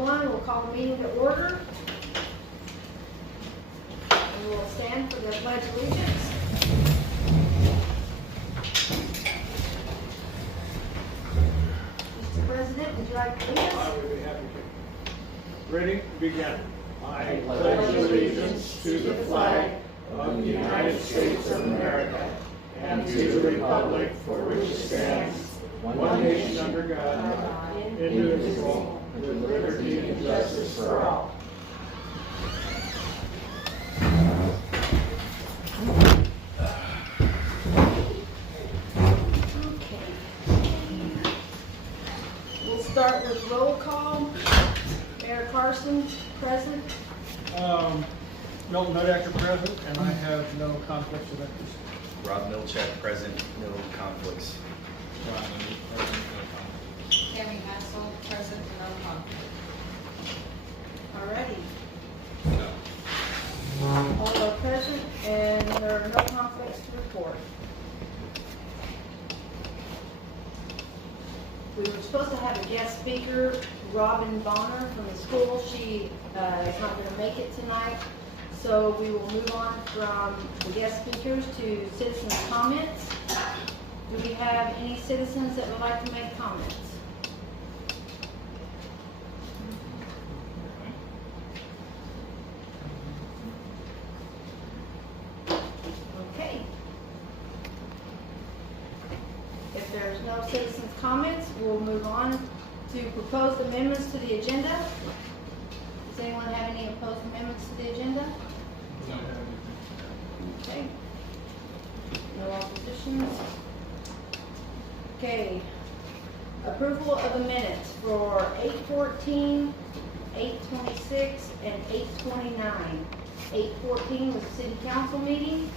one, we'll call the meeting to order. And we'll stand for the pledge of allegiance. Mr. President, would you like to lead us? I would be happy to. Ready? Begin. I pledge allegiance to the flag of the United States of America and to the republic for which it stands, one nation under God, indivisible, with liberty and justice for all. Okay. We'll start with roll call. Mayor Carson, present. Milton Nudacker present, and I have no conflicts of interest. Rob Milchek, present, no conflicts. Tammy Hassel, present, no conflict. Alrighty. All are present, and there are no conflicts to report. We were supposed to have a guest speaker, Robin Bonner from the school. She is not going to make it tonight, so we will move on from the guest speakers to citizens' comments. Do we have any citizens that would like to make comments? Okay. If there's no citizens' comments, we'll move on to proposed amendments to the agenda. Does anyone have any opposed amendments to the agenda? Okay. No oppositions. Okay. Approval of the minutes for 8/14, 8/26, and 8/29. 8/14 was a city council meeting.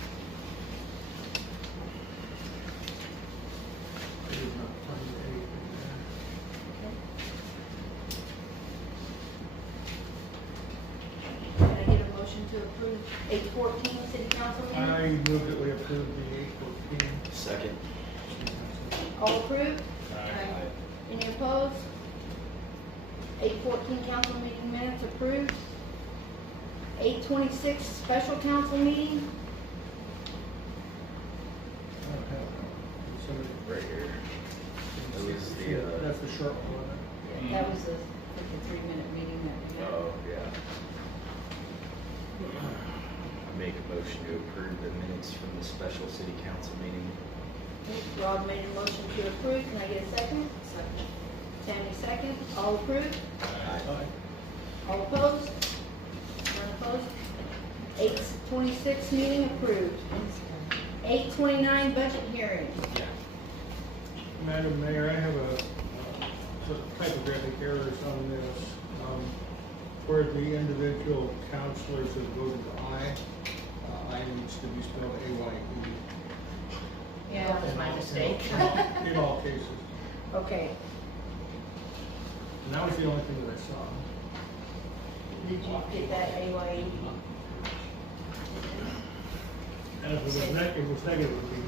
Can I get a motion to approve 8/14 city council meeting? I move that we approve the 8/14. Second. All approved? Aye. Any opposed? 8/14 council meeting minutes approved. 8/26 special council meeting. Right here. That was the, That's the short one, wasn't it? That was the 3-minute meeting that we had. oh, yeah. I make a motion to approve the minutes from the special city council meeting. Rob made a motion to approve. Can I get a second? Second. Tammy second. All approved? Aye. All opposed? None opposed? 8/26 meeting approved. 8/29 budget hearing. Madam Mayor, I have a sort of typographic errors on this. Where the individual councilors have voted aye, I needs to be spelled A-Y-E. Yeah, that was my mistake. In all cases. Okay. And that was the only thing that I saw. Did you get that AYE? And if it was negative, it would be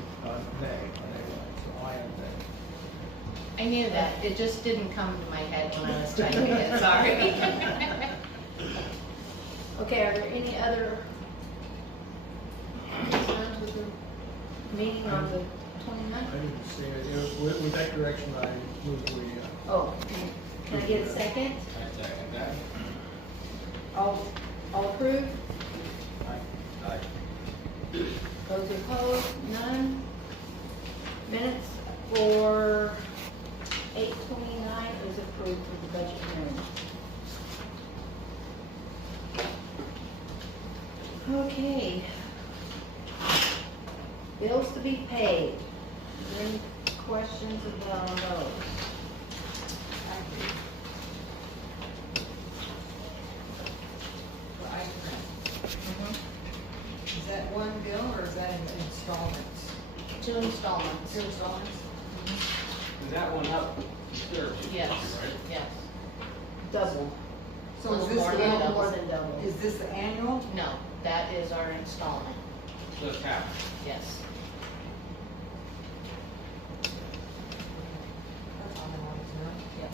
nay on A-Y, so I am nay. I knew that. It just didn't come to my head when I was typing it, sorry. Okay, are there any other concerns with the meeting on the I 29th? didn't see it. With that correction, I moved we, Oh, can I get a second? I second that. All approved? Aye. Those opposed? None? Minutes for 8/29 is approved for the budget hearing. Okay. Bills to be paid. Is there any questions about those? Is that one bill or is that in installments? 2 installments. 2 installments? Is that one up? Sure. Yes, Right? yes. Double. So is Little this more the than annual? double. More than double. Is this the annual? No, that is our installment, So it's half. yes. That's all I wanted to know. Yep.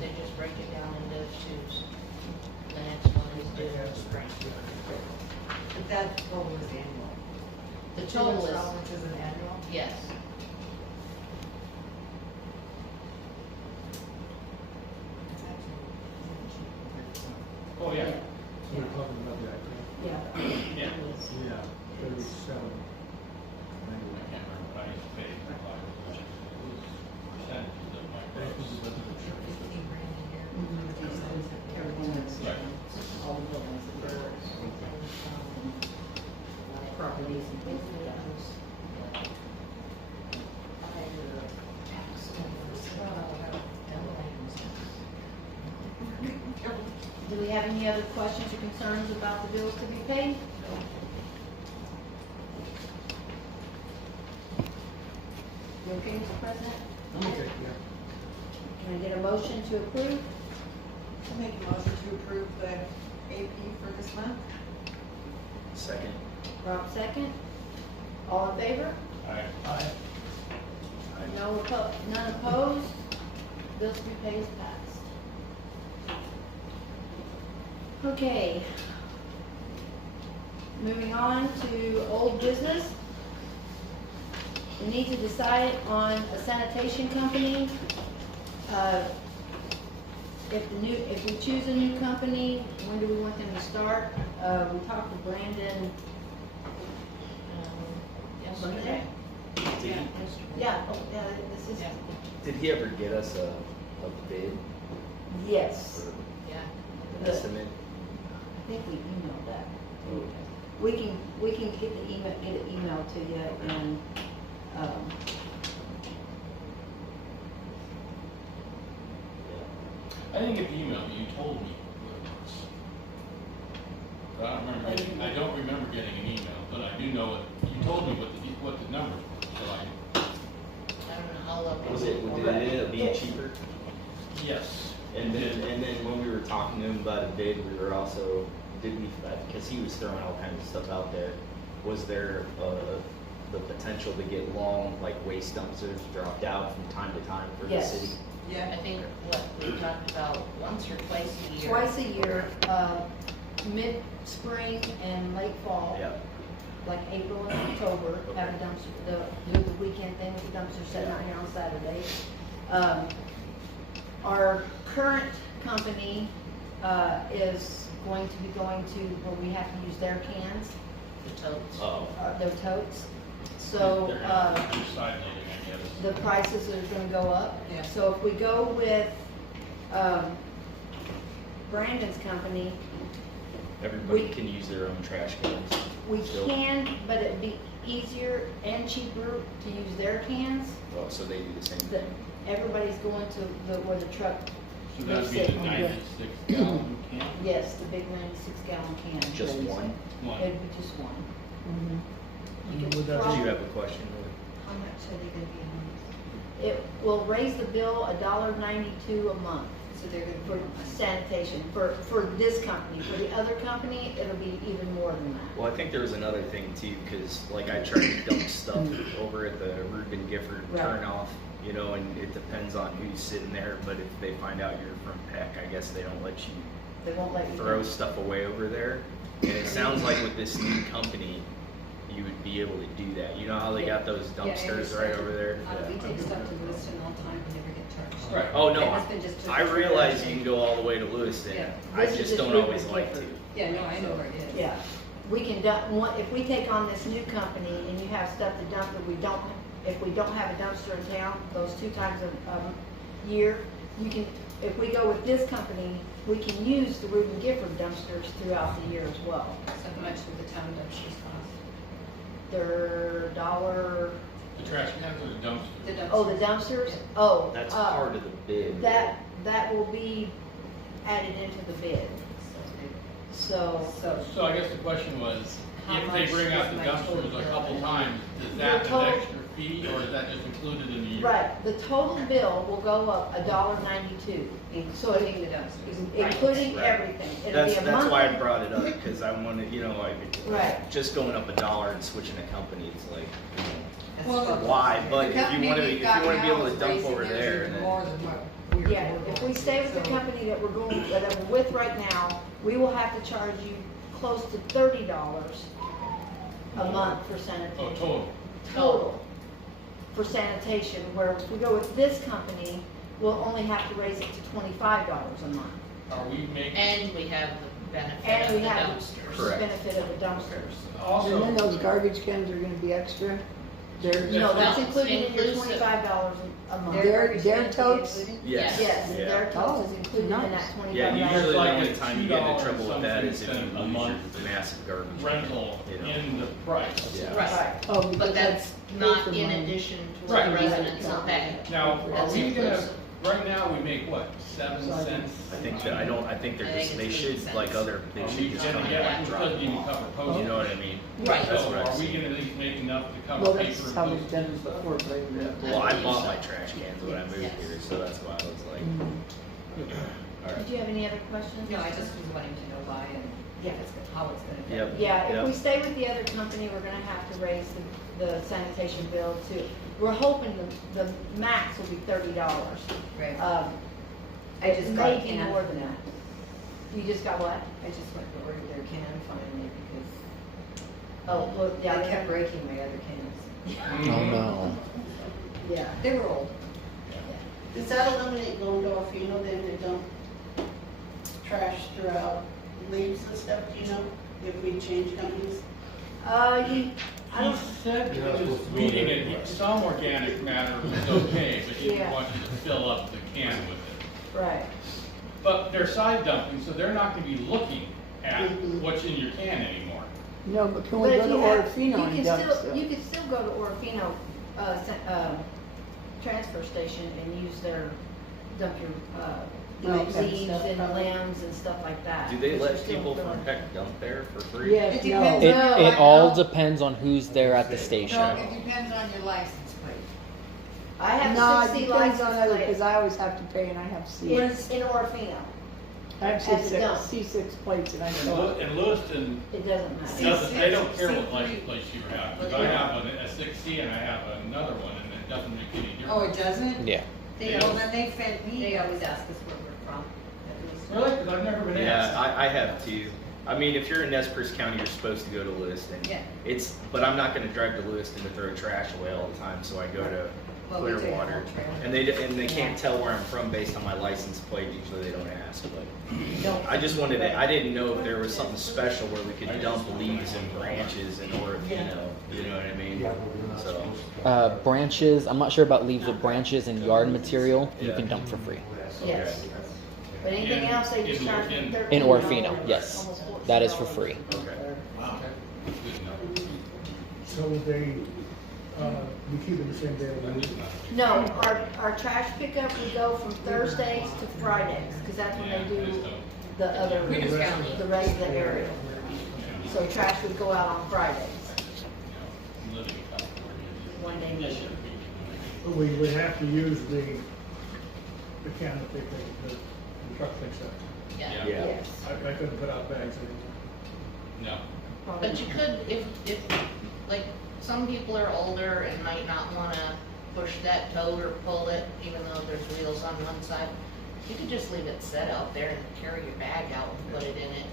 They just break it down into twos. That total is annual. The Two total is, installments is an annual? yes. It's actually Oh, yeah. So we're talking about that, Yeah. Yeah. yeah, 37. I can't remember what I used to pay for my life. It was percentages of my gross. $15,000 a year. Everything that's, Right. all the buildings, the doors, properties and things like that. Do we have any other questions or concerns about the bills to be paid? You okay, Mr. President? Okay, yeah. Can I get a motion to approve? I make a motion to approve the AP for this month. Second. Rob second. All in favor? Aye. None opposed? Bills to be paid is passed. Okay. Moving on to old business. We need to decide on a sanitation company. If we choose a new company, when do we want them to start? We talked to Brandon, yesterday. Did he, Yeah, this is, Yeah. did he ever get us a bid yes, or Yeah. an estimate? I think we emailed that. We can get it emailed to you and, I didn't get the email, but you told me what it was. But I don't remember getting an email, but I do know you told me what the numbers were, so I don't know, I'll look. Was it, did it end up being cheaper? yes. And then when we were talking to him about a bid, we were also, because he was throwing all kinds of stuff out there, was there the potential to get long, like waste dumpsters dropped out from time to time for the Yes. city? Yeah. I think what we talked about once or twice a year. twice a year, mid-spring and late fall. Yeah. Like April and October, have a dumpster, do the weekend thing with the dumpster sitting out here on Saturday. Our current company, is going to be going to, where we have to use their cans, The totes. Oh. their totes. So, They're gonna do side loading, I guess. the prices are gonna go up. Yeah. So if we go with, Brandon's company, Everybody can use their own trash cans. we Still. can, but it'd be easier and cheaper to use their cans. Oh, so they do the same The, thing. everybody's going to where the truck, So that'd be They the sit on the- 96-gallon can? yes, the big 96-gallon can. Just one? One. It'd be just one. You could Would that be- Did prob- you have a question? How much are they gonna be a month? It will raise the bill $1.92 a month So they're for gonna sanitation, for this company. For the other company, it'll be even more than that. Well, I think there was another thing too, because like I tried to dump stuff over at the Reuben Gifford Right. turnoff, you know, and it depends on who's sitting there, but if they find out you're from Peck, I guess they don't let you They won't let you. throw stuff away over there. And it sounds like with this new company, you would be able to do that. You know how they got those dumpsters right over there? We take stuff to Lewiston all the time, we never get charged. Right. Oh, no, My husband just took I it from realize Lewiston. you can go all the way to Lewiston. Yeah. I This is just just don't Reuben always like to. Gifford. Yeah, no, I know where it is. Yeah, we can dump, if we take on this new company and you have stuff to dump that if we don't have a dumpster in town, those 2 times a year, you can, if we go with this company, we can use the Reuben Gifford dumpsters throughout the year as well. So how much would the town dumpsters cost? They're $1. The trash cans or the dumpster? The dumpsters. Oh, the dumpsters? Oh. That's part of the bid. That will be added into the bid, so. So I guess the question was, How if they much bring out is the my dumpsters total a bill? couple times, is Your that an total- extra fee, or is that just included in the year? Right, the total bill will go up $1.92. Including the dumpsters. Including Right. everything. It'll be That's a monthly. why I brought it up, because I wanted, you know, like, Right. just going up $1 and switching a company, it's like, you know, That's Well, what- why? But The if you company want to, we've if you got want to be now able to is dump raising over theirs there, even then more than what we're Yeah, if we stay with the So- company that we're with right now, we will have to charge you close to $30 a month for Oh, sanitation. total. For sanitation, where if we go with this company, we'll only have to raise it to $25 a month. Are we making, And we have the benefit And of we the have dumpsters. the Correct. benefit of the dumpsters. also, And then those garbage cans are gonna be extra? They're, No, that's No, included in your inclusive. $25 a month. their totes? Yes. Yes, Yeah. their totes is Oh, included in nice. that $25. Yeah, usually the Like only it's time you get into $2 trouble with that is if you something lose a your month massive garbage. rental you know. in the price. Yeah. Right, Right. Oh, because but that's paid not for in mine. addition to Right. what residents pay. Now, are That's we gonna, inclusive. right now, we make what, 7 cents? I think that, I think they're I think just, they it's should, 50 like cents. other, they Are should we just gonna come in get, and it drop doesn't even them cover off. postage? You know what I mean? Right. That's So what I are was we thinking. gonna at least make enough to cover Well, paper that's and how we've postage? done it before, but I don't know. Well, I bought my trash cans when I moved Yes. here, so that's why I was like, Mm. Did you have any other questions? No, I just was wanting to know why and if it's, how it's gonna Yep. fit. Yeah, if Yep. we stay with the other company, we're gonna have to raise the sanitation bill too. We're hoping the max will be $30. Right. I I just got a maybe can more for than that. that. You just got what? I just went to order their can finally because Oh, look, they yeah, kept breaking my other cans. Oh no. yeah. They were old. Does that eliminate going to Orfino then to dump trash throughout leaves and stuff, do you know, if we change companies? I He don't, said he was reading it, some organic matter was okay, but he Yeah. wanted to fill up the can with it. right. But they're side dumping, so they're not gonna be looking at what's in your can anymore. No, but can But we if go to you have, Orfino you and can dump still, stuff? you can still go to Orfino, transfer station and use their, dump your, Leaves and leaves stuff, and probably. limbs and stuff like that. do they Because you're let still people filling- from Peck dump there for free? Yes, It no. depends. It, No, it I all don't. depends on who's there at the station. No, it depends on your license plate. I have No, it 60 depends on license other, plates because I always have to pay and I have C. in Orfino. I have at the dump. C6 plates and I And fill it. Lewiston It doesn't matter. doesn't, they don't care what C3. license plate you have, because I have a 6C and I have another one, and it doesn't make any difference. Oh, it doesn't? Yeah. Well, then they fed me. They always ask us where we're from, at least. Really? Because I've never been Yeah, asked. I have too. I mean, if you're in Nez Perce County, you're supposed to go to Lewiston. Yeah. But I'm not gonna drive to Lewiston to throw trash away all the time, so I go to Well, we take the Clearwater. whole trail. And they can't tell where I'm from based on my license plate, usually they don't ask, but I just wanted to, I didn't know if there was something special where we could dump leaves and branches in order, you know what I mean? So, Branches, I'm not sure about leaves, but branches and yard material, you Yeah. can dump for free. Yes. But anything In- else, they just in- charge in- me $13. In Orfino, yes. almost $14. That is for free. okay. Wow. Good enough. So would they, be keeping the same day of the week? No, our trash pickup would go from Thursdays to Fridays, because that's when they do the other, We just found the rest of the area. So trash would go out on Fridays, Living in California. one day a week. But we would have to use the can that they take, the truck picks up. Yeah. Yeah. Yes. I couldn't put out bags anymore. No. Probably But you not. could, if, like, some people are older and might not wanna push that tote or pull it, even though there's wheels on one side, you could just leave it set out there and carry your bag out and put it in it.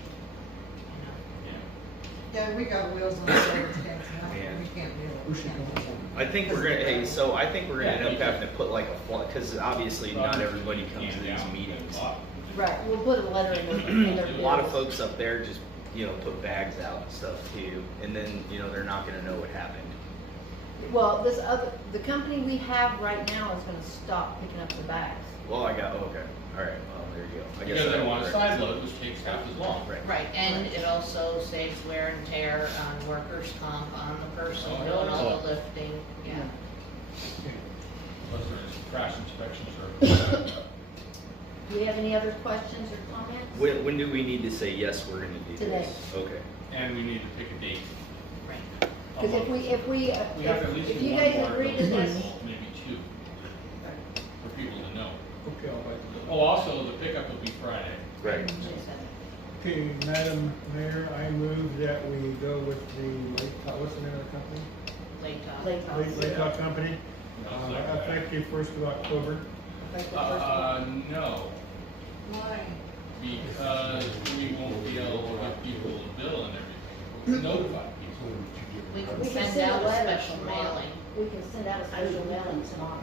Yeah, we got wheels on the garbage cans, Yeah. and we can't do it. We should go. I think we're gonna, I think we're gonna end up having to put like a flag, because obviously not everybody comes to these meetings. Right, we'll put a letter in their A lot of bills. folks up there just, put bags out and stuff too, and then, they're not gonna know what happened. Well, the company we have right now is gonna stop picking up the bags. Well, okay, all right, well, there you go. I guess Because they that want a works. side load, which takes half as long. Right. Right, and it also saves wear and tear on workers' comp, on the person Oh, doing all yeah. the lifting, yeah. Plus there's trash inspection service. Do you have any other questions or comments? When do we need to say, yes, we're gonna do Today. this? Okay. And we need to pick a date. Right. Because if We have at least if you one guys more agree to this, available, maybe two, for people to know. Okay, I'll write it. Oh, also, the pickup will be Friday. Right. Okay, Madam Mayor, I move that we go with the what's the name of the company? Late top. late Lake Hawk Company, I'll second that. effective 1st of October. like the first one. No, Why? because we won't be able to give people a bill notify people. We can We can send send out a a letter special tomorrow. mailing. We can send out a special mailing tomorrow.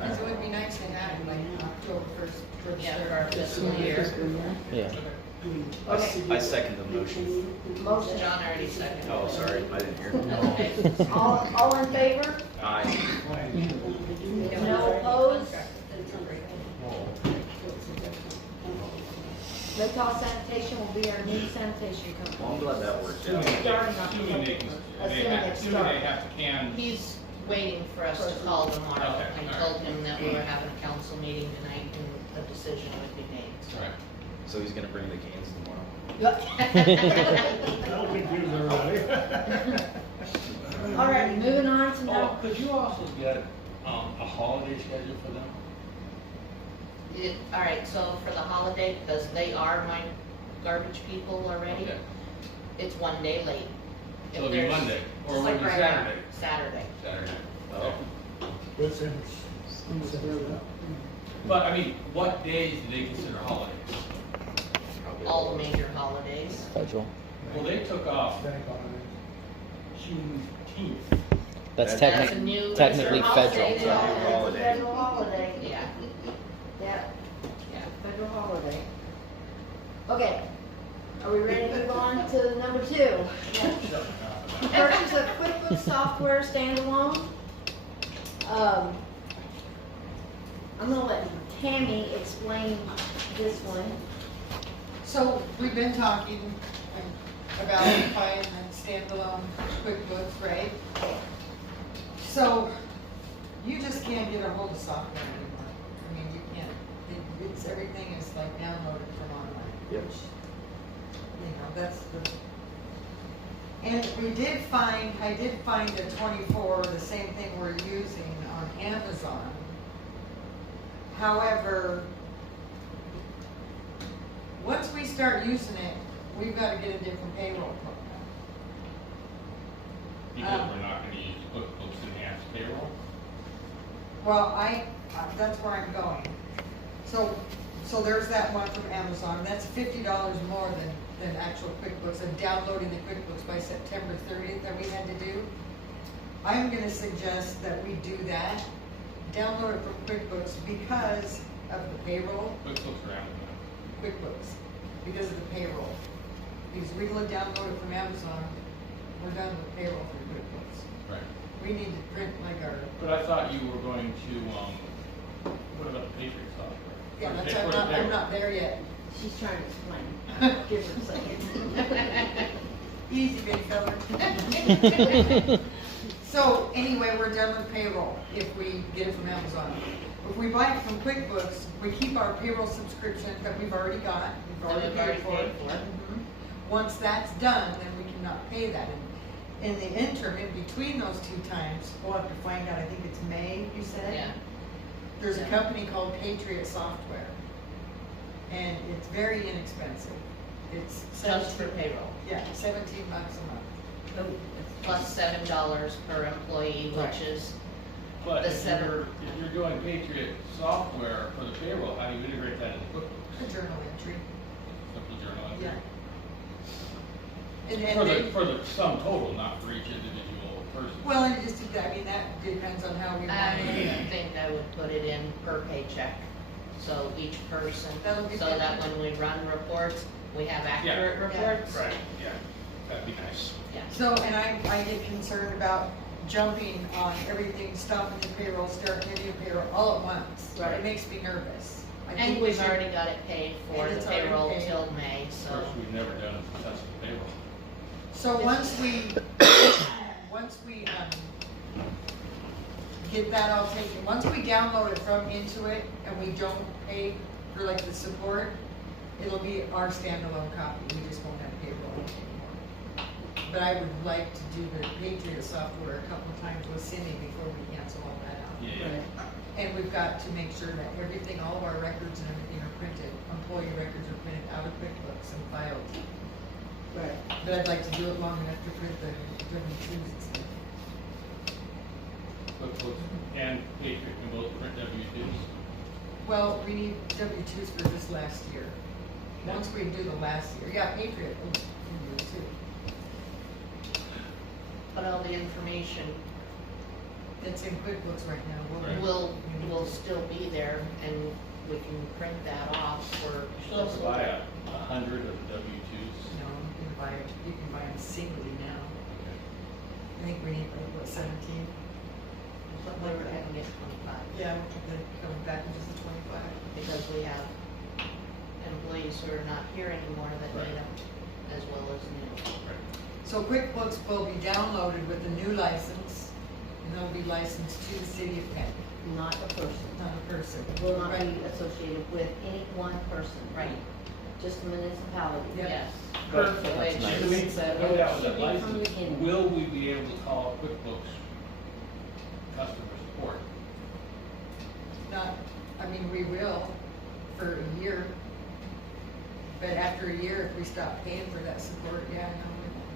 Because it would be nice to have it like October 1st. Yeah, for our fiscal year. Yeah. Okay. I second the motion. Motion. John already seconded. Oh, sorry, I didn't hear. Okay. All in favor? Aye. No opposed? Lake Hall Sanitation will be our new sanitation Well, I'm company. glad that worked out. Starting October. Assuming they have to can. He's waiting for us to call tomorrow. Okay, I all told him that we were having a council meeting tonight and the decision would be made. Right. So he's gonna bring the cans tomorrow. That'll be good, everybody. All right, moving on to Oh, number, could you also get, a holiday schedule for them? All right, so for the holiday, because they are my garbage people already, Okay. it's one day late. If So it'll be there's- Monday, or just would it like be right now, Saturday? Saturday. Saturday. Oh. Good sense. But, I mean, what days do they consider holidays? All the major holidays. Federal. Well, they took off Bank holidays. Juneteenth. That's That's a new- technically it's a federal. holiday. it's a Holiday. federal holiday. Yeah, Yeah, yeah. federal holiday. Okay, are we ready to move on to number 2? Purchase of QuickBooks software standalone. I'm gonna let Tammy explain this one. So we've been talking about buying a standalone QuickBooks, right? So you just can't get a hold of software anymore. I mean, you can't, it's, everything is like downloaded from online. Yep. You know, that's the, and I did find a 24, the same thing we're using on Amazon. However, once we start using it, we've got to get a different payroll program. Because we're not gonna use QuickBooks Enhanced Payroll. Well, that's where I'm going. So there's that one from Amazon, that's $50 more than actual QuickBooks, and downloading the QuickBooks by September 30th that we had to do. I'm gonna suggest that we do that, download it from QuickBooks because of the payroll, QuickBooks or Amazon. QuickBooks, because of the payroll. Because we can download it from Amazon, we're done with payroll through QuickBooks. Right. We need to print like our, But I thought you were going to, what about the Patriot software? yeah, Or that's, pay- I'm or not, I'm payroll? not there yet. She's trying to explain. Give her a second. Easy, big fella. So anyway, we're done with payroll if we get it from Amazon. If we buy it from QuickBooks, we keep our payroll subscription that we've already got, we've That already we've already paid for it. paid for. Once that's done, then we cannot pay that. In the interim, in between those two times, we'll have to find out, I think it's May, you said? Yeah. There's a Yeah. company called Patriot Software. And it's very inexpensive. It's Just for 17 payroll. Yeah, $17 a month. Plus $7 per employee, Right. which is, But the if seven- you're doing Patriot software for the payroll, how do you integrate that into QuickBooks? A journal entry. Simple journal entry? Yeah. For And the, they, for the sum total, not for each individual person. well, and just, I mean, that depends on how we I want it. think I would put it in per paycheck. So each person, That'll be so good. that when we run reports, we have accurate Yeah. reports. Right, yeah, that'd be nice. Yeah. So, and I get concerned about jumping on everything, stopping the payroll, starting a new payroll all at once. Right. It makes me nervous. I And think we we've should- already got it paid for And the it's already payroll paid. till May, Of so. course, we've never done a successful payroll. So once we get that all taken, once we download it from Intuit and we don't pay for like the support, it'll be our standalone copy, we just won't have payroll anymore. But I would like to do the Patriot software a couple of times with Cindy before we cancel all that out. Yeah. And we've got to make sure that everything, all of our records and everything are printed, employee records are printed out of QuickBooks and filed. Right. But I'd like to do it long enough to print the W-2s and stuff. QuickBooks and Patriot can both print W-2s. Well, we need W-2s for this last year. Once we do the last year, yeah, Patriot, we can do it too. but all the information It's in QuickBooks right now. Right. will still be there, and we can print that off for. Still have to buy 100 of the W-2s. No, you can buy them singly now. I think we need like, what, 17? Something We're like that. gonna get 25, Yeah, then coming back into the 25. because we have employees who are not here anymore that need Right. them, as well as new. So QuickBooks will be downloaded with the new license, and they'll be licensed to the city of Peck, Not a person. not a person. Will not Right. be associated with any one person. Right. Just a municipality. Yeah. Yes. That's Which nice. Do we, is, when that was should a be from the license, beginning. will we be able to call QuickBooks customer support? Not, I mean, we will for a year. But after a year, if we stop paying for that support, yeah, no, we won't.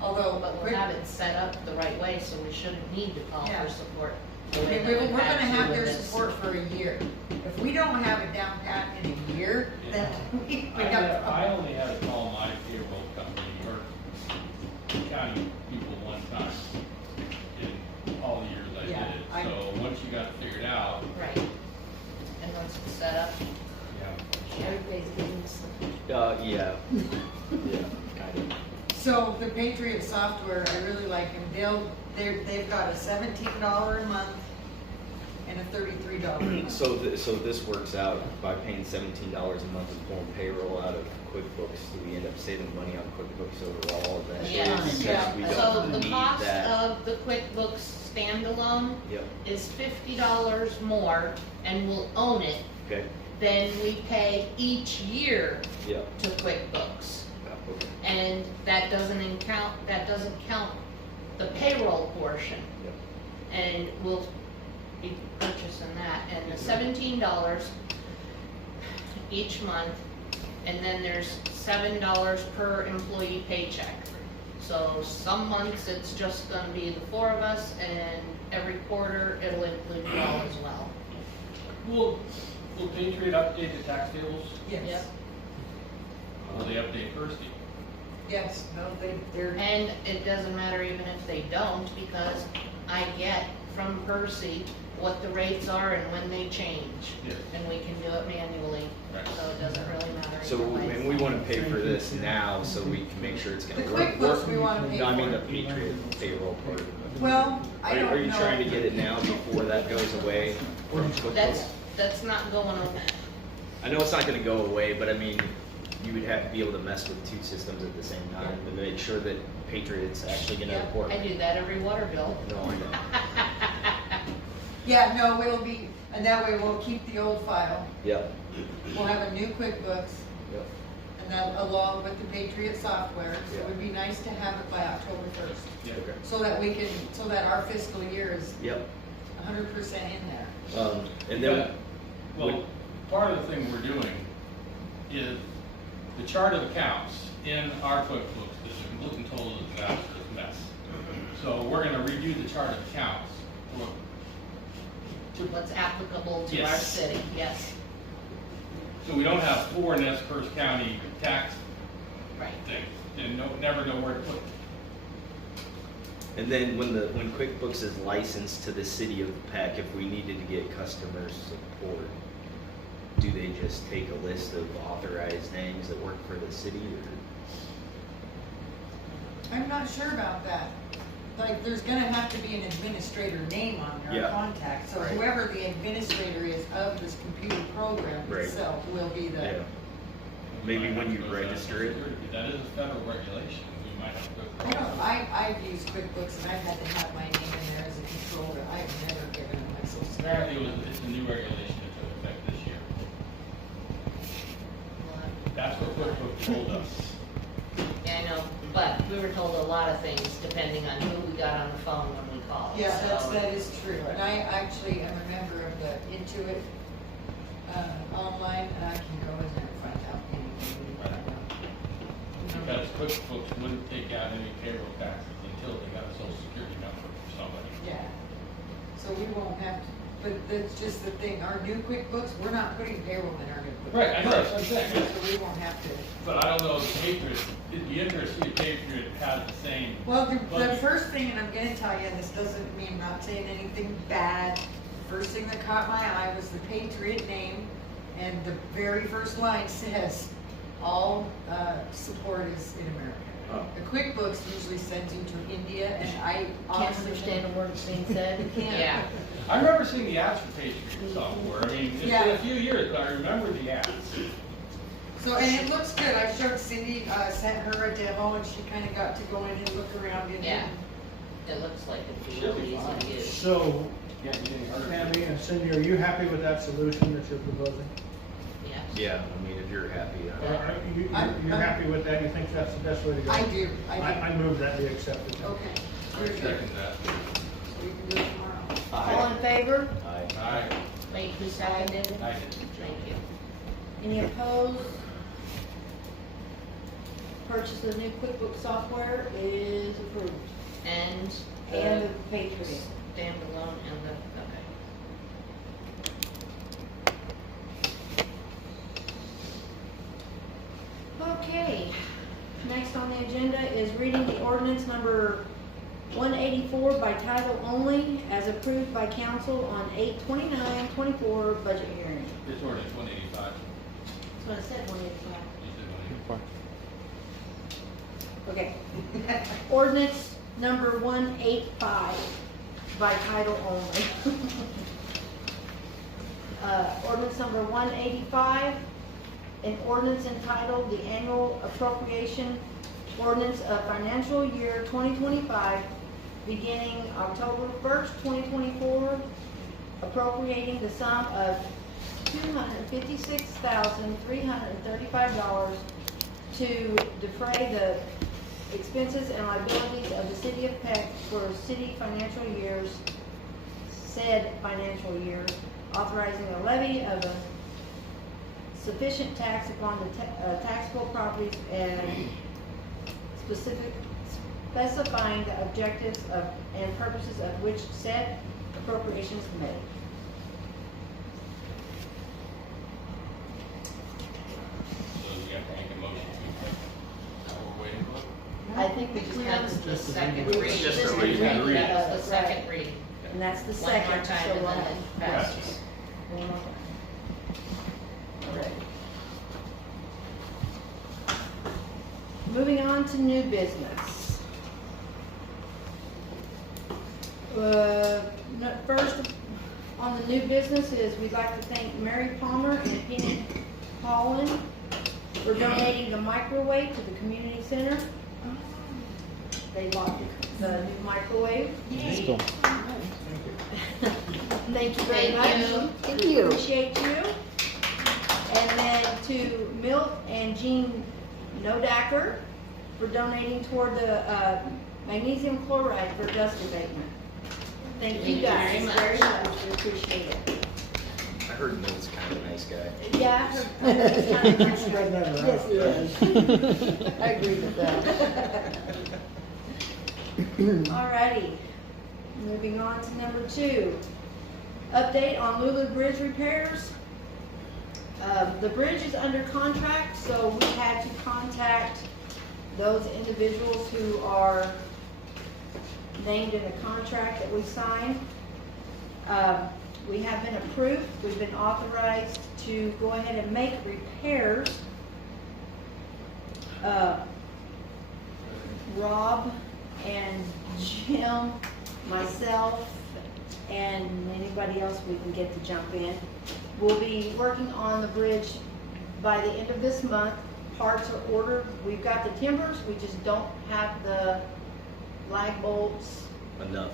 Although, But we'll have it set up the right way, so we shouldn't need to call Yeah. for support. I mean, we're gonna have their with this. support for a year. If we don't have it down pat in a year, then we got. I only had to call my payroll company or county people one time in all the years I did Yeah, it. So once you got it figured out, Right. And once it's set up, yeah. Everybody's getting some. Yeah. Yeah, kind of. So the Patriot software, I really like them. They've got a $17 a month and a $33 a month. So, so this works out by paying $17 a month and pulling payroll out of QuickBooks. Do we end up saving money on QuickBooks overall eventually? yes. Yeah. Because we So don't the need cost that. of the QuickBooks standalone Yep, is $50 more, and we'll own it, okay, than we pay each year yep, to QuickBooks. yeah, okay, And that doesn't count the payroll portion. yep. And we'll be purchasing that, and the $17 each month, and then there's $7 per employee paycheck. So some months it's just gonna be the four of us, and every quarter it'll include you all as well. Will Patriot update the tax tables? Yes, Yep. Will they update Kirsty? yes, no, they're, And it doesn't matter even if they don't, because I get from Percy what the rates are and when they change. Yes. And we can do it manually, Right. so it doesn't really matter So, either way. and we wanna pay for this now, so we can make sure it's the gonna work. QuickBooks we wanna pay No, I mean for. the Patriot payroll part. Well, I Are don't know. you trying to get it now before that goes away from QuickBooks? That's not going over. I know it's not gonna go away, but I mean, you would have to be able to mess with two systems at the same time and make sure that Patriot's actually gonna Yep, work. I do that every water bill. No, I know. Yeah, no, it'll be, and that way we'll keep the old file. Yep, We'll have a new QuickBooks, yep. and that along with the Patriot software. So Yeah. it would be nice to have it by October 1st, Yeah. Okay. so that we can, so that our fiscal year is Yep. 100% in there. And then, Well, part of the thing we're doing is the chart of accounts in our QuickBooks is a complete and total disastrous mess. So we're gonna redo the chart of accounts. To what's applicable to our Yes. city, yes, So we don't have four Nez Perce County tax right. things and never know where to put them. and then when QuickBooks is licensed to the city of Peck, if we needed to get customer support, do they just take a list of authorized names that work for the city, or? I'm not sure about that. Like, there's gonna have to be an administrator name on there, Yeah. a contact. So Right. whoever the administrator is of this computer program Right. itself will be the. Yeah. Maybe when you register it. That is a federal regulation. We might have to go I through. don't, I've used QuickBooks and I've had to have my name in there as a controller. I've never given them my social Apparently security. it's a new regulation that took effect this year. We'll have- That's what QuickBooks told us. Yeah, I know, but we were told a lot of things depending on who we got on the phone when we called. Yeah, so- that is true. And I actually am a member of the Intuit, online, and I can go in there and find out anything we need to find out. Because QuickBooks wouldn't take out any payroll taxes until they got a social security number for somebody. Yeah. So we won't have to, but that's just the thing, our new QuickBooks, we're not putting payroll in our new QuickBooks. Right, I know, that's what I'm saying. So we won't have to. But I don't know if Patriot, it'd be interesting if Patriot had the same. Well, the budget. first thing, and I'm gonna tell you, and this doesn't mean I'm not saying anything bad, first thing that caught my eye was the Patriot name, and the very first line says, all support is in America. Oh. The QuickBooks usually sends you to India, and I Can't honestly understand a word that's being said. Yeah. I remember seeing the ads for Patriot software. I mean, it's been Yeah. a few years, but I remember the ads. So, and it looks good. I showed Cindy, sent her a demo, and she kind of got to go in and look around in it. Yeah. It looks like it'd be Should be really easy fine. to use. So, Yeah, you didn't hurt Tammy and Cindy, are you happy with that solution that you're proposing? Yeah. Yeah, I mean, if you're happy, Or are you're happy with that? You think that's the best way to go? I do, I do. I move that be accepted. Okay. I You're good. second that. So we can do it tomorrow. All in favor? I, Aye. Wait, who seconded it? I did. Thank you. Any opposed? Purchase of new QuickBooks software is approved. And. And the Patriot. Standalone and the, okay. Okay, next on the agenda is reading the ordinance number 184 by title only as approved by council on 8/29/24 budget hearing. This ordinance 185. That's what I said, 185. You said 185. Okay. Ordinance number 185 by title only. Ordinance number 185, an ordinance entitled the Annual Appropriation Ordinance of Financial Year 2025, beginning October 1st, 2024, appropriating the sum of $256,335 to defray the expenses and liabilities of the city of Peck for city financial years, said financial year, authorizing the levy of a sufficient tax upon the taxable properties and specifying the objectives of and purposes of which said appropriations made. So we have to make a motion to take, now we're waiting for it? I think we just have That's the Just a second reading. reading. Just a Just reading. That was Right. the second reading. And that's the One more second, time so and we'll then have. it passes. One more time. Okay. Moving on to new business. First on the new business is we'd like to thank Mary Palmer and Penny Holland for donating the microwave to the community center. They bought the new microwave. Let's go. Thank you very Thank much. you. Thank you. Appreciate you. And then to Milt and Jean Nodacker for donating toward the magnesium chloride for dust abatement. Thank you guys very much. We appreciate it. I heard Milt's kind of a nice guy. Yeah, I heard that's kind of Spread that around. Yes, he is. I agree with that. Alrighty, moving on to number 2. Update on Lulu Bridge repairs. The bridge is under contract, so we had to contact those individuals who are named in the contract that we signed. We have been approved, we've been authorized to go ahead and make repairs. Rob and Jim, myself, and anybody else we can get to jump in. We'll be working on the bridge by the end of this month. Parts are ordered. We've got the timbers, we just don't have the lag bolts, Enough.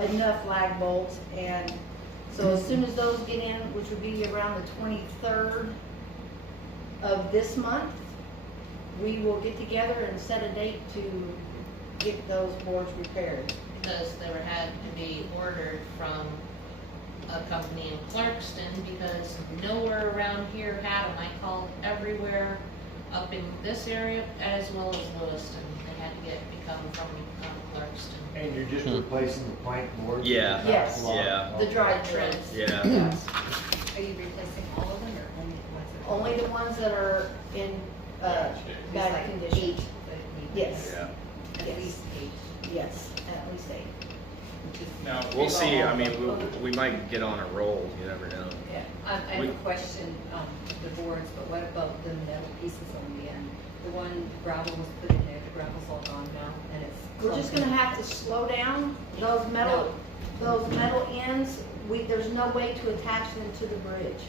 enough lag bolts. And so as soon as those get in, which would be around the 23rd of this month, we will get together and set a date to get those boards repaired. Because they had to be ordered from a company in Clarkston because nowhere around here had them. I called everywhere. up in this area as well as Lewiston. They had to become from Clarkston. And you're just replacing the plank boards? Yeah. Yes. Yeah. The dry treads. Yeah. Yes. Are you replacing all of them or only the ones that? Only the ones that are in, bad condition. Yes, Yeah. At Yes. least 8. yes, at least 8. Now, We'll see. I mean, we might get on a roll. You never know. Yeah, I have a question, the boards, but what about the metal pieces on the end? The one gravel was put in there, the gravel's all gone now, and it's. We're just gonna have to slow down those metal ends. There's no way to attach them to the bridge.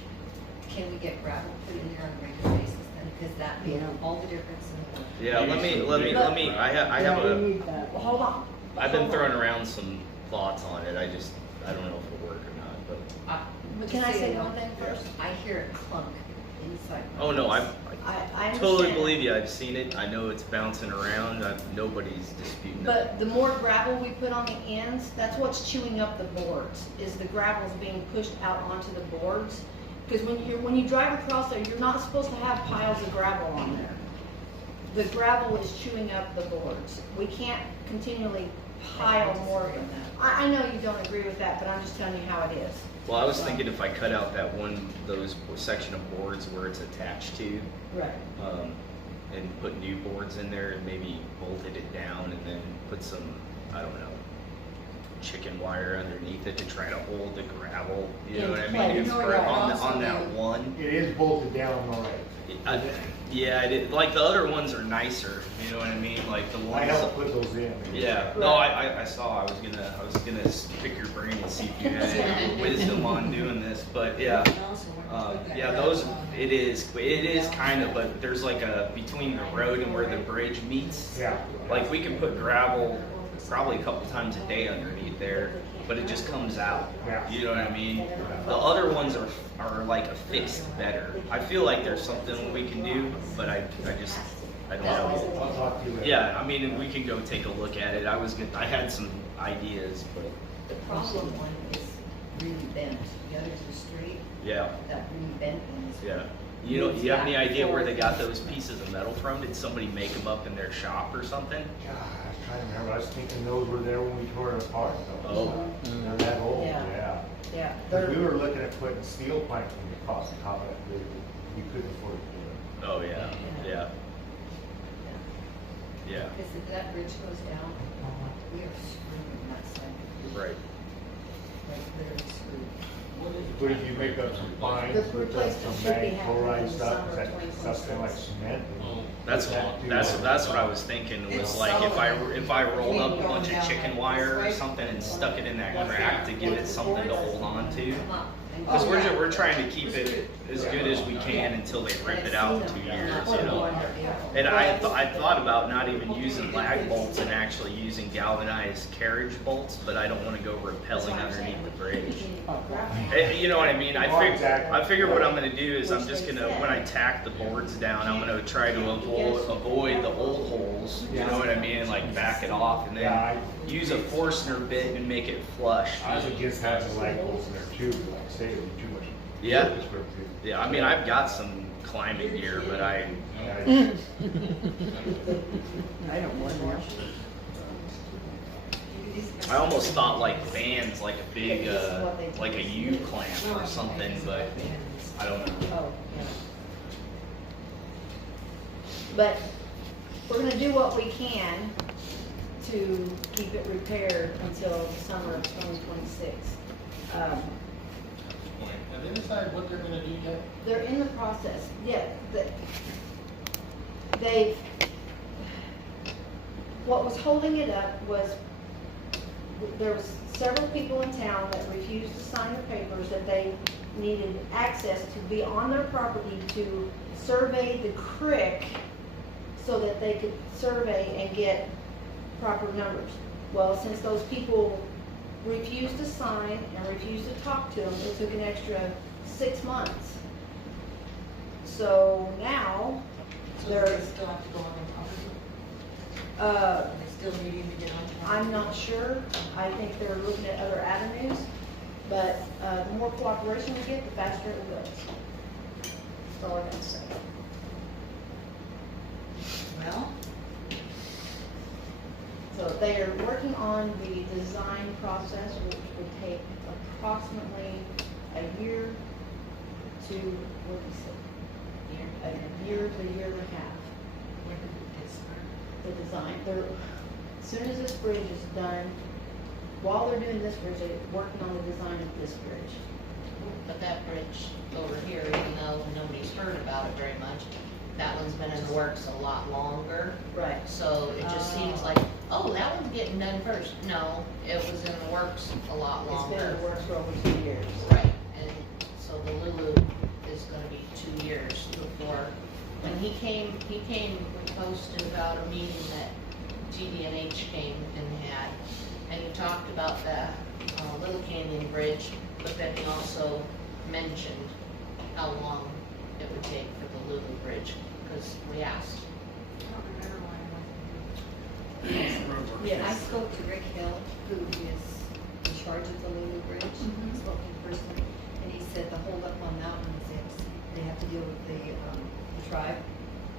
Can we get gravel put in there on a regular basis then? Because that made all the difference in the world. Yeah. Let me. I have We a. need that. Well, hold on. I've been throwing around some thoughts on it. I don't know if it'll work or not. But But can I say one thing first? I hear it clunk inside. my oh no, house. I totally understand. believe you. I've seen it. I know it's bouncing around. Nobody's disputing it. But the more gravel we put on the ends, that's what's chewing up the boards, is the gravel's being pushed out onto the boards. Because when you drive across there, you're not supposed to have piles of gravel on there. The gravel is chewing up the boards. We can't continually pile more. I know you don't agree with that, but I'm just telling you how it is. Well, I was thinking if I cut out those section of boards where it's attached to, Right. and put new boards in there and maybe bolted it down and then put some, I don't know, chicken wire underneath it to try to hold the gravel. You know what I mean? In It's place. for- on Also that one. It is bolted down already. Yeah, like the other ones are nicer. You know what I mean? Like the I ones. helped put those in. Yeah. No, I saw. I was gonna pick your brain and see if you had any wisdom on doing this, but yeah. Yeah, those, it is kind of, but there's like between the road and where the bridge meets, Yeah. like we can put gravel probably a couple times a day underneath there, but it just comes out. Yeah. You know what I mean? The other ones are like affixed better. I feel like there's something we can do, but I don't know. I'll talk to you later. Yeah, I mean, we can go take a look at it. I had some ideas, but The problem one is really bent, the others are straight, yeah. that really bent one is. Yeah. You have any idea where they got those pieces of metal from? Did somebody make them up in their shop or something? God, I was trying to remember. I was thinking those were there when we tore it apart though. Oh. They're that old, Yeah. yeah. Yeah. 'Cause we were looking at putting steel planks across the top of that bridge. We couldn't afford to do it. Oh, yeah, yeah, yeah, Because if that bridge goes down, we are screwed on that side, right. like literally screwed. What if you make up some fines, The put up replacement some should be mag happening chloride in the stuff, summer is of that 2026. something like cement? That's what I was thinking, was It's like if I solid. rolled up a bunch of chicken wire or something and stuck it in that crack to give it something to hold on to. Come up. and Because go we're, down. we're trying to keep it as good as we can until they rip it out in 2 years, you know? And I thought about not even using lag bolts and actually using galvanized carriage bolts, but I don't want to go rappelling underneath the bridge. You know what I mean? I figure what I'm gonna do is I'm just gonna, when I tack the boards down, I'm gonna try to avoid the old holes, you know what I mean? Like back it off and then use a Forstner bit and make it flush. I was against having light bolts in there too, but like I say, it'd be too much. Yeah. Descriptive. Yeah, I mean, I've got some climbing gear, but Yeah, I don't want more. I almost thought like bands, like a big, like a U clamp or something, but I don't know. Oh, yeah. But we're gonna do what we can to keep it repaired until the summer of 2026. Have they decided what they're gonna do yet? They're in the process, yeah, what was holding it up was, there was several people in town that refused to sign the papers that they needed access to be on their property to survey the creek so that they could survey and get proper numbers. Well, since those people refused to sign and refused to talk to them, it took an extra 6 months. So now, So they're, they still have to go on their property? Are they still needing to get on property? I'm not sure. I think they're looking at other avenues, but the more cooperation we get, the faster it will go. That's all I gotta say. Well, So they are working on the design process, which would take approximately a year to, what did he say? A year to a year and a half. when did it start? The design, they're, as soon as this bridge is done, while they're doing this bridge, they're working on the design of this bridge. But that bridge over here, even though nobody's heard about it very much, that one's been in the works a lot longer. Right. So it just seems like, oh, that one's getting done first. No, it was in the works a lot It's been in longer. the works for over 2 years. Right, and so the Lulu is gonna be 2 years before. When he came, we posted about a meeting that GD&H came and had, and he talked about the Little Canyon Bridge, but then he also mentioned how long it would take for the Lulu Bridge, because we asked. I don't remember when Yes. I spoke to Rick Hill, who is in charge of the Lulu Bridge, Mhm. spoke to him personally, and he said the holdup on that one is they have to deal with the tribe.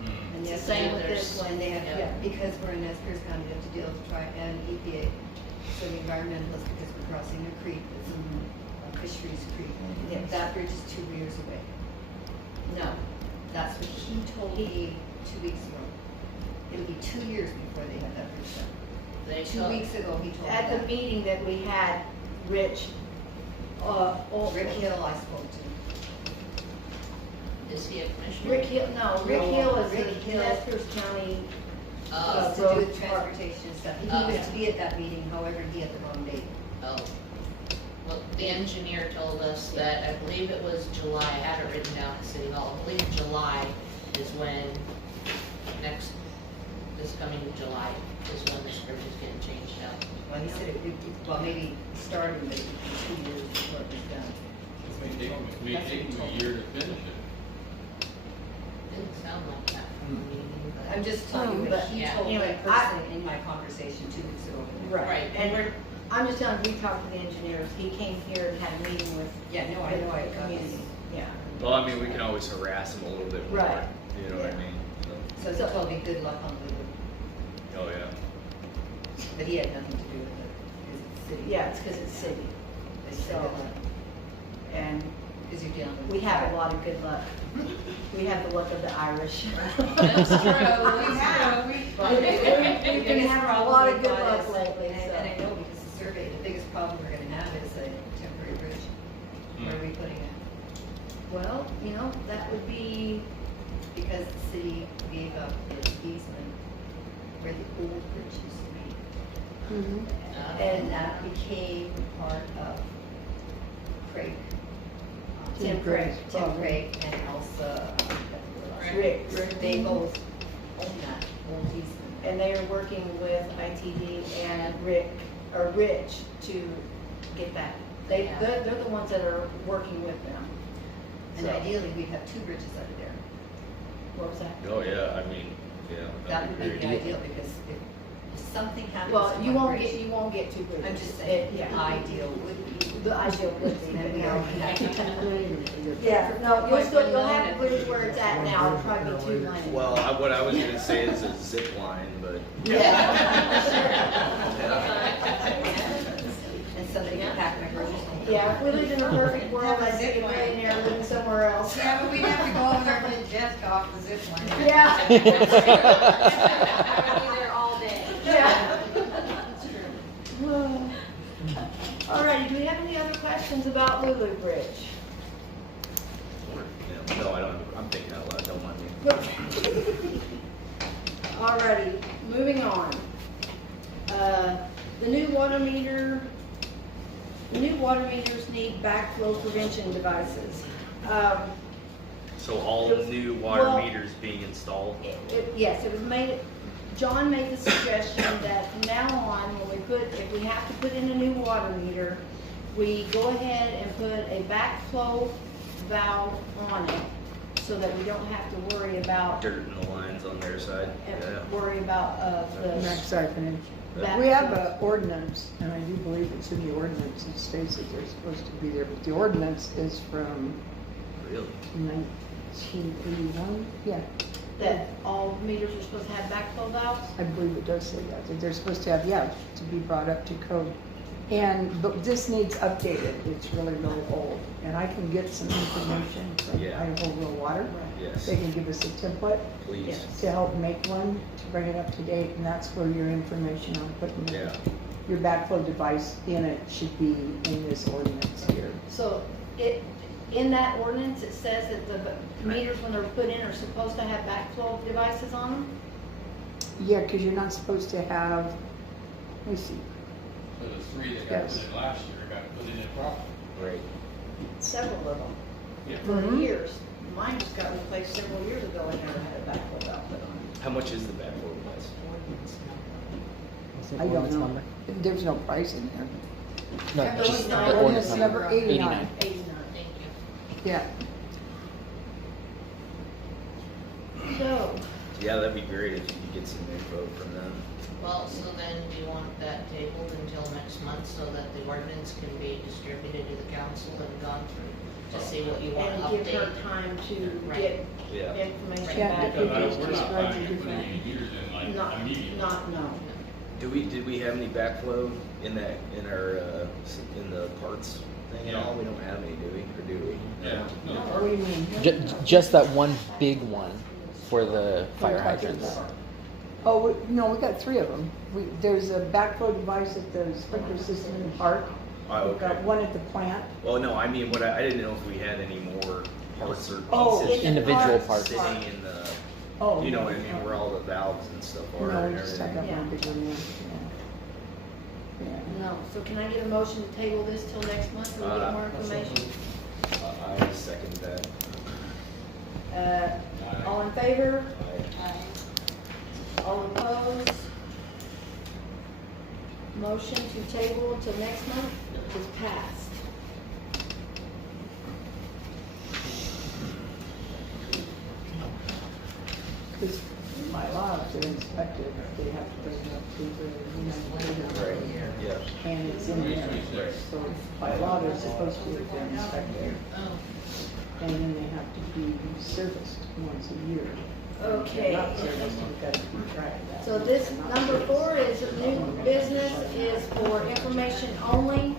And It's yes, the same with there's- this when they have, Yeah. because we're in Pierce County, they have to deal with the tribe and EPA. So the environmentalists, because we're crossing a creek, it's Fisheries Creek. Yeah, that bridge is 2 years away. No, that's what he told me 2 weeks ago. It'll be 2 years before they have that bridge done. They 2 told- weeks ago, he told me At the that. meeting that we had, Rick Hill I spoke to. Is he a commissioner? Rick Hill, no, Rick No, Hill is Rick the Hill. Nez County. It's to do with transportation and stuff. He Oh. was to be at that meeting, however, he had the wrong date. Oh. Well, the engineer told us that, I believe it was July, I had it written down at City Hall, I believe July is when, this coming July is when this bridge is getting changed out. Well, he said well, maybe starting, but it would be 2 years before it was done. It may take them a year to finish it. Didn't sound like that from the meeting, but. I'm just telling you But, what he yeah, told me anyway, personally in my conversation 2 weeks ago. Right, and we're, I'm just telling you, we talked to the engineers, he came here and had a meeting with Yeah, no, I the know, I got this. community, yeah. Well, I mean, we can always harass them a little bit more. Right. You know what I Yeah. mean? So he told me good luck on Lulu, Oh, yeah. but he had nothing to do with it, because it's city. Yeah, it's because it's city, They said so- good luck, and because you're dealing with. we have a lot of good luck. We have the luck of the Irish. That's true. We have, We've been having a lot of good luck lately, And so. I know because the survey, the biggest problem we're gonna have is a temporary bridge. Where are we putting it? Well, you know, that would be, Because the city gave up its easement where the old bridge used to be. And that became part of Craig. Tim Craig. Tim Craig and Elsa. Rick. They both own that old easement. and they are working with ITD and Rich to get that. They're the ones that are working with them. And So- ideally, we'd have 2 bridges out of there. What was that? Oh, yeah, I mean, yeah. That that'd would be be great. the ideal, because if something happens Well, to you one won't bridge, get, you won't get 2 bridges. I'm just saying, Yeah. the ideal would be. The ideal would be, Then but we no. already have. Yeah, no, you'll have the bridge where it's at now, it'll probably be 2 lanes. Well, what I was gonna say is a zip line, but. And somebody can pack my groceries. Yeah, if we lived in a perfect world, Have a I'd zip be a line. millionaire living somewhere else. Yeah, but we'd have to go over there and jet off the zip line. Yeah. I would be there all day. Yeah. All righty, do we have any other questions about Lulu Bridge? Yeah, no, I don't, I'm thinking out loud, don't mind me. All righty, moving on. The new water meters need backflow prevention devices. So all It was- new water well- meters being installed? Yes, it was made, John made the suggestion that from now on, if we have to put in a new water meter, we go ahead and put a backflow valve on it so that we don't have to worry about, Dirt in the lines on their side, yeah. the Max siphonage. back- We have an ordinance, and I do believe it's in the ordinance, it states that they're supposed to be there, but the ordinance is from Really? 1981, yeah. that all meters are supposed to have backflow valves? I believe it does say that they're supposed to have, yeah, to be brought up to code. But this needs updated, it's really, really old, and I can get some information from Yeah. Idaho Rural Water. Yes, They can give us a template please. to help make one, to bring it up to date, and that's where your information on putting Yeah. your backflow device in it should be in this ordinance here. So in that ordinance, it says that the meters, when they're put in, are supposed to have backflow devices on them? Yeah, because you're not supposed to have, let me see, So the three that got Yes. put in last year got put in improperly. Right. Several of them, Yeah. for Mhm. years. Mine just got replaced several years ago and never had a backflow valve put on it. How much is the backflow device? What's the I don't ordinance know. number? There's no price in there. No, Yeah, just but the Ordinance ordinance number number. 89. 89. Thank you. Yeah. So, Yeah, that'd be great if you could get some info from them. Well, so then do you want that tabled until next month so that the ordinance can be distributed to the council and gone through to see what you want to and give her update? time to Right. get Yeah. information Yeah, back. Because it's we're just not going to planning to put different- any meters in like Not, immediately. no. Did we have any backflow in our, in the parts thing at all? We don't have any, do we? Or do we? Yeah. No, What do you mean? Just that one big one for the fire hydrants. Oh, no, we got 3 of them. There's a backflow device at the sprinkler system in the park. Oh, We've got okay. one at the plant. Well, no, I mean, I didn't know if we had any more parts or Oh, pieces. Individual parts. parts. Sitting in the, Oh. you know what I mean, where all the valves and stuff are No, and we just have everything. that one big one, yeah. Yeah. No, so can I get a motion to table this till next month so we get more information? I second that. All in favor? I- All opposed? Motion to table till next month is passed. Because by law, if they're inspected, they have to bring it up to the, Right, yeah. and it's in there. So by law, they're supposed to be inspected, Oh, and then they have to be serviced once a year. Okay. Not serviced, you've got to keep track of that. So this, number 4 is a new business, is for information only.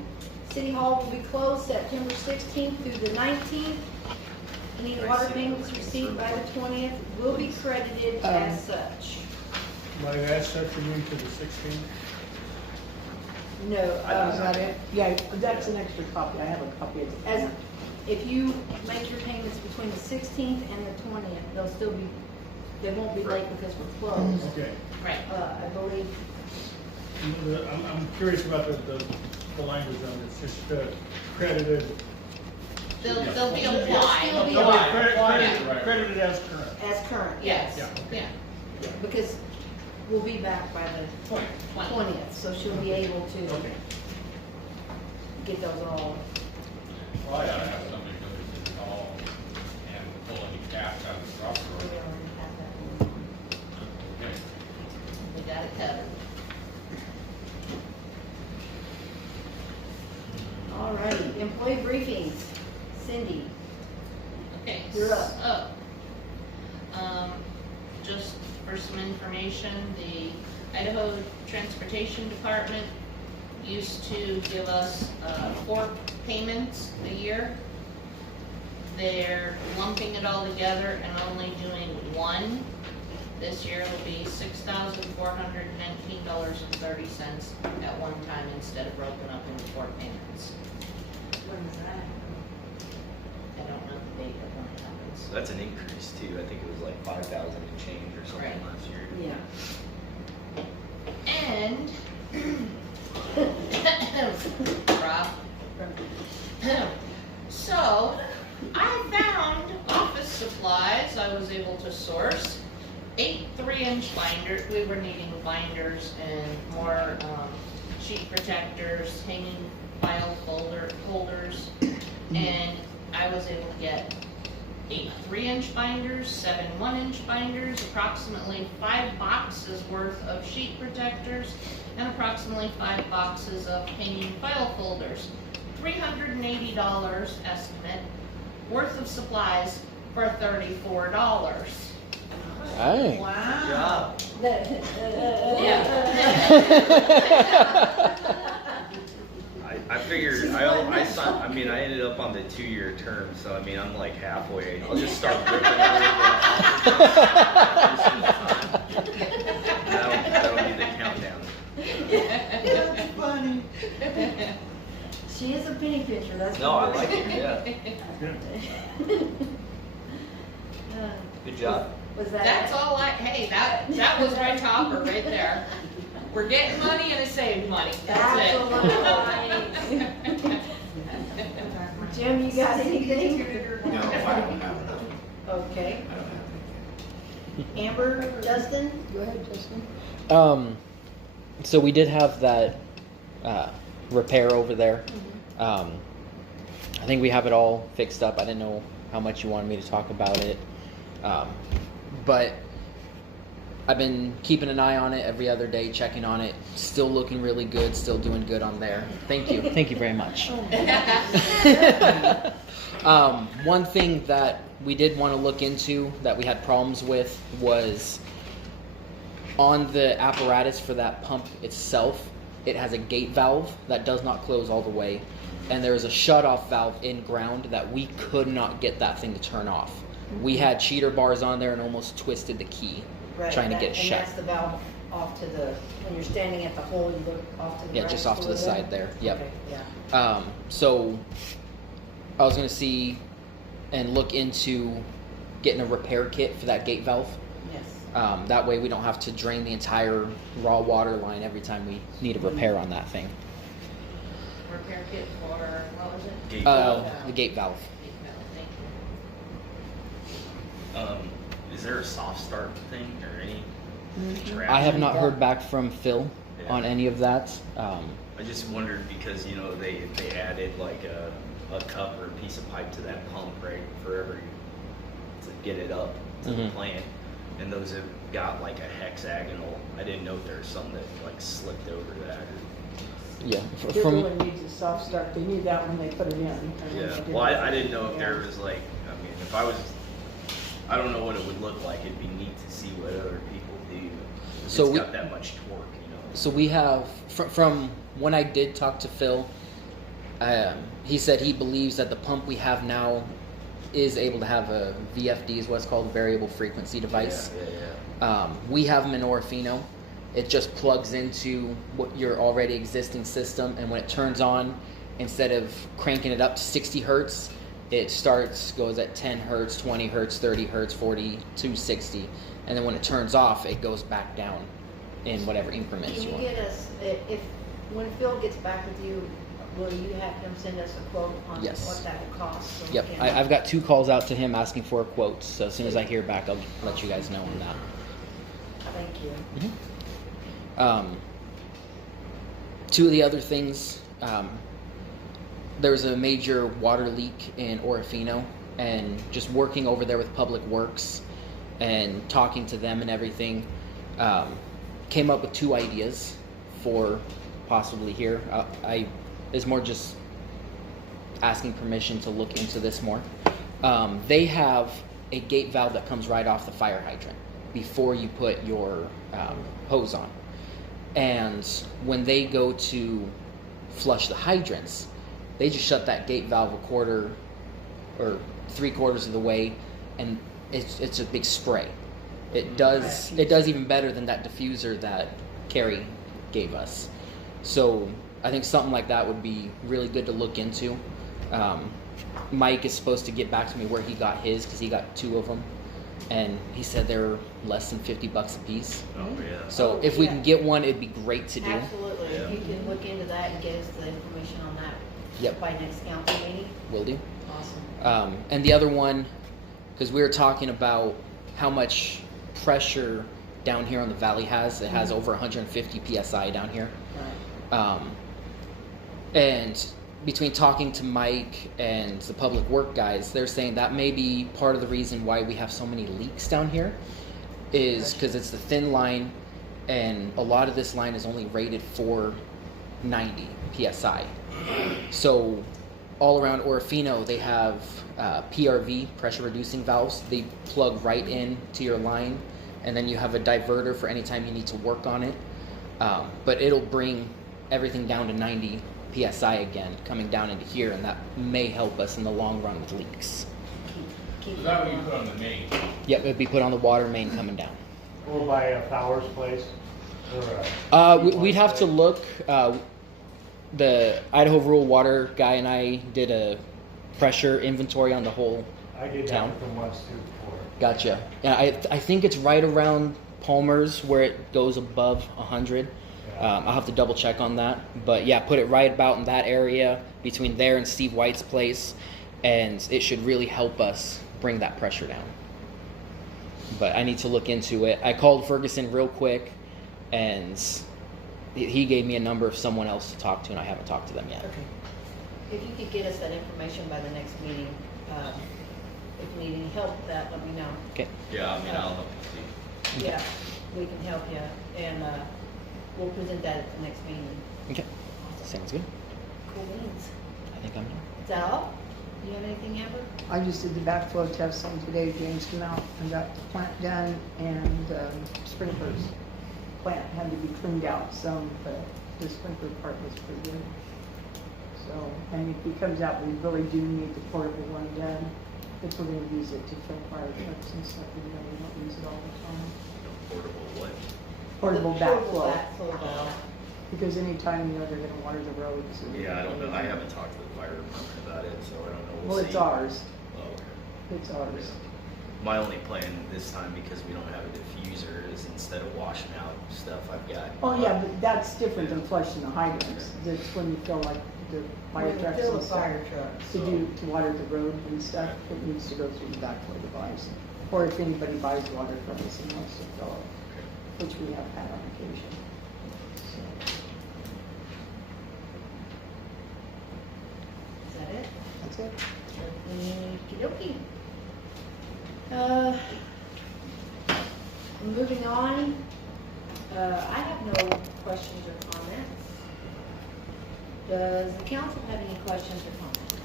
City Hall will be closed September 16th through the 19th. Any water payments received by the 20th will be credited as such. By that such, you mean to the 16th? No, Is that it? Yeah, that's an extra copy, I have a copy of it. as, if you make your payments between the 16th and the 20th, they'll still be, they won't be late because we're closed. Okay. right. I believe, I'm curious about the language on this, just credited. They'll be They'll applied. still be Credited, credited as current. as current, Yes, Yeah. yeah. because we'll be back by the 20th, so she'll be able to Okay. get those all. Well, I gotta have somebody go to the hall and pull any cash out of the truck We or. already have that. Okay. We got it covered. All righty, employee briefings. Cindy, Okay, You're up. so, just for some information, the Idaho Transportation Department used to give us, 4 payments a year. They're lumping it all together and only doing 1. This year it'll be $6,419.30 at one time instead of broken up into 4 payments. when is that? I don't know the date of when it happens. So that's an increase too. I think it was like 5,000 and change or something Right. last year. And Rob. So I found office supplies I was able to source. 8 3-inch binders. We were needing binders and more sheet protectors, hanging file holders, and I was able to get 8 3-inch binders, 7 1-inch binders, approximately 5 boxes worth of sheet protectors, and approximately 5 boxes of hanging file folders. $380 estimate worth of supplies for $34. Hey. Wow. I figured, I mean, I ended up on the 2-year term, so I mean, I'm like halfway. I'll just start ripping that'll be the countdown. That's funny. She is a penny pincher, that's. No, I for like sure. it, yeah. Good job. Was that? That's all hey, that was my topper right there. We're getting money and it saved money. That's it. Absolutely. Jim, you got anything? No, I don't have enough. Okay. I don't have anything. Amber, Justin? Go ahead, Justin. So we did have that repair over there. I think we have it all fixed up. I didn't know how much you wanted me to talk about it. But I've been keeping an eye on it every other day, checking on it. Still looking really good, still doing good on there. Thank you. Thank you very much. One thing that we did want to look into that we had problems with was on the apparatus for that pump itself. It has a gate valve that does not close all the way, and there is a shutoff valve in ground that we could not get that thing to turn off. We had cheater bars on there and almost twisted the key trying to get it shut. And that's the valve off to the, when you're standing at the hole, you look off to the right. Yeah, just off to the side there. Yep. Okay, yeah. So I was going to see and look into getting a repair kit for that gate valve. Yes. That way we don't have to drain the entire raw water line every time we need a repair on that thing. Repair kit for, what was it? Gate The gate valve. Thank Is there a soft start thing or any traction? I have not heard back from Phil on any of that. I just wondered because, you know, they added like a cup or a piece of pipe to that pump, right, for every, to get it up to the plant. And those have got like a hexagonal. I didn't know if there was some that like slipped over that. Yeah. It really needs a soft start. They need that when they put it in. Yeah. Well, I didn't know if there was like, I mean, if I was, I don't know what it would look like. It'd be neat to see what other people do. If So it's got that much torque, you know. So we have, from when I did talk to Phil, he said he believes that the pump we have now is able to have a VFD, is what's called a variable frequency device. Yeah. We have them in Orfino. It just plugs into what your already existing system, and when it turns on, instead of cranking it up to 60 hertz, it goes at 10 hertz, 20 hertz, 30 hertz, 40 to 60, and then when it turns off, it goes back down in whatever increments Can you you want. get us, when Phil gets back with you, will you have him send us a quote on Yes. what that will cost? So we Yep, can- I've got 2 calls out to him asking for a quote, so as soon as I hear back, I'll let you guys know on that. Thank you. 2 of the other things, there's a major water leak in Orofino, and just working over there with Public Works and talking to them and everything, came up with 2 ideas for possibly here. I is more just asking permission to look into this more. They have a gate valve that comes right off the fire hydrant before you put your hose on. And when they go to flush the hydrants, they just shut that gate valve a quarter or 3/4 of the way, and it's a big spray. It does even better than that diffuser that Carrie gave us. So I think something like that would be really good to look into. Mike is supposed to get back to me where he got his, because he got 2 of them, and he said they're less than $50 a piece. Oh yeah. So if we can get one, it'd be great to do. Absolutely, Yeah. if you can look into that and get us the information on that. Yep. By next council meeting, Will do. awesome. And the other one, because we were talking about how much pressure down here on the valley has. It has over 150 psi down here. Right. And between talking to Mike and the public work guys, they're saying that may be part of the reason why we have so many leaks down here, is because it's the thin line, and a lot of this line is only rated for 90 psi. So all around Orofino, they have PRV, pressure reducing valves. They plug right in to your line, and then you have a diverter for any time you need to work on it. But it'll bring everything down to 90 PSI again, coming down into here, and that may help us in the long run with leaks. Is that what you put on the main? Yep, it'd be put on the water main coming down. Or by a Fowler's place? Or We'd have to look. The Idaho Rural Water guy and I did a pressure inventory on the whole I did town. that from once too before. Gotcha. Yeah, I think it's right around Palmer's where it goes above 100. Yeah. I'll have to double check on that. But yeah, put it right about in that area between there and Steve White's place, and it should really help us bring that pressure down. But I need to look into it. I called Ferguson real quick, and he gave me a number of someone else to talk to, and I haven't talked to them yet. Okay. If you could get us that information by the next meeting, if you need any help with that, let me know. Okay. Yeah, I mean, I'll look and see. Yeah, we can help you, and we'll present that at the next meeting. Okay. Sounds good. Cool beans. I think I'm done. Is that all? Do you have anything, Amber? I just did the backflow test on today. James came out and got the plant done, and sprinklers. Plant had to be cleaned out some, but the sprinkler part was pretty good. So, and if he comes out, we really do need the portable one done, if we're gonna use it to fill fire trucks and stuff, we don't use it all the time. Portable what? Portable The backflow, backflow valve. because anytime, they're gonna water the roads. and- Yeah, I don't know. I haven't talked to the fire department about it, so I don't know. Well, We'll it's see. ours, Oh, okay. it's ours. My only plan this time, because we don't have a diffuser, is instead of washing out stuff, I've got. Oh, yeah, but that's different than flushing the hydrants, that's when you fill like the fire When you trucks fill and the stuff. fire trucks. To water the road and stuff, it needs to go through the backflow device. Or if anybody buys water from us and wants to fill it, which we have had on occasion. So, Is that it? that's it. Okey-dokey. Moving on, I have no questions or comments. Does the council have any questions or comments?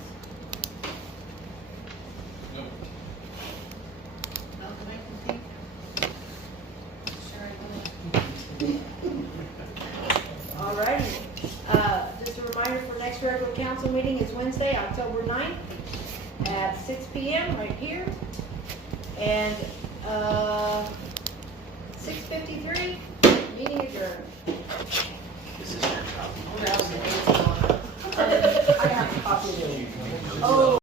No. Malcolm, I can speak? Sure, I will. Alrighty, just a reminder for next regular council meeting is Wednesday, October 9th at 6 PM right here. And, 6:53, meeting adjourned.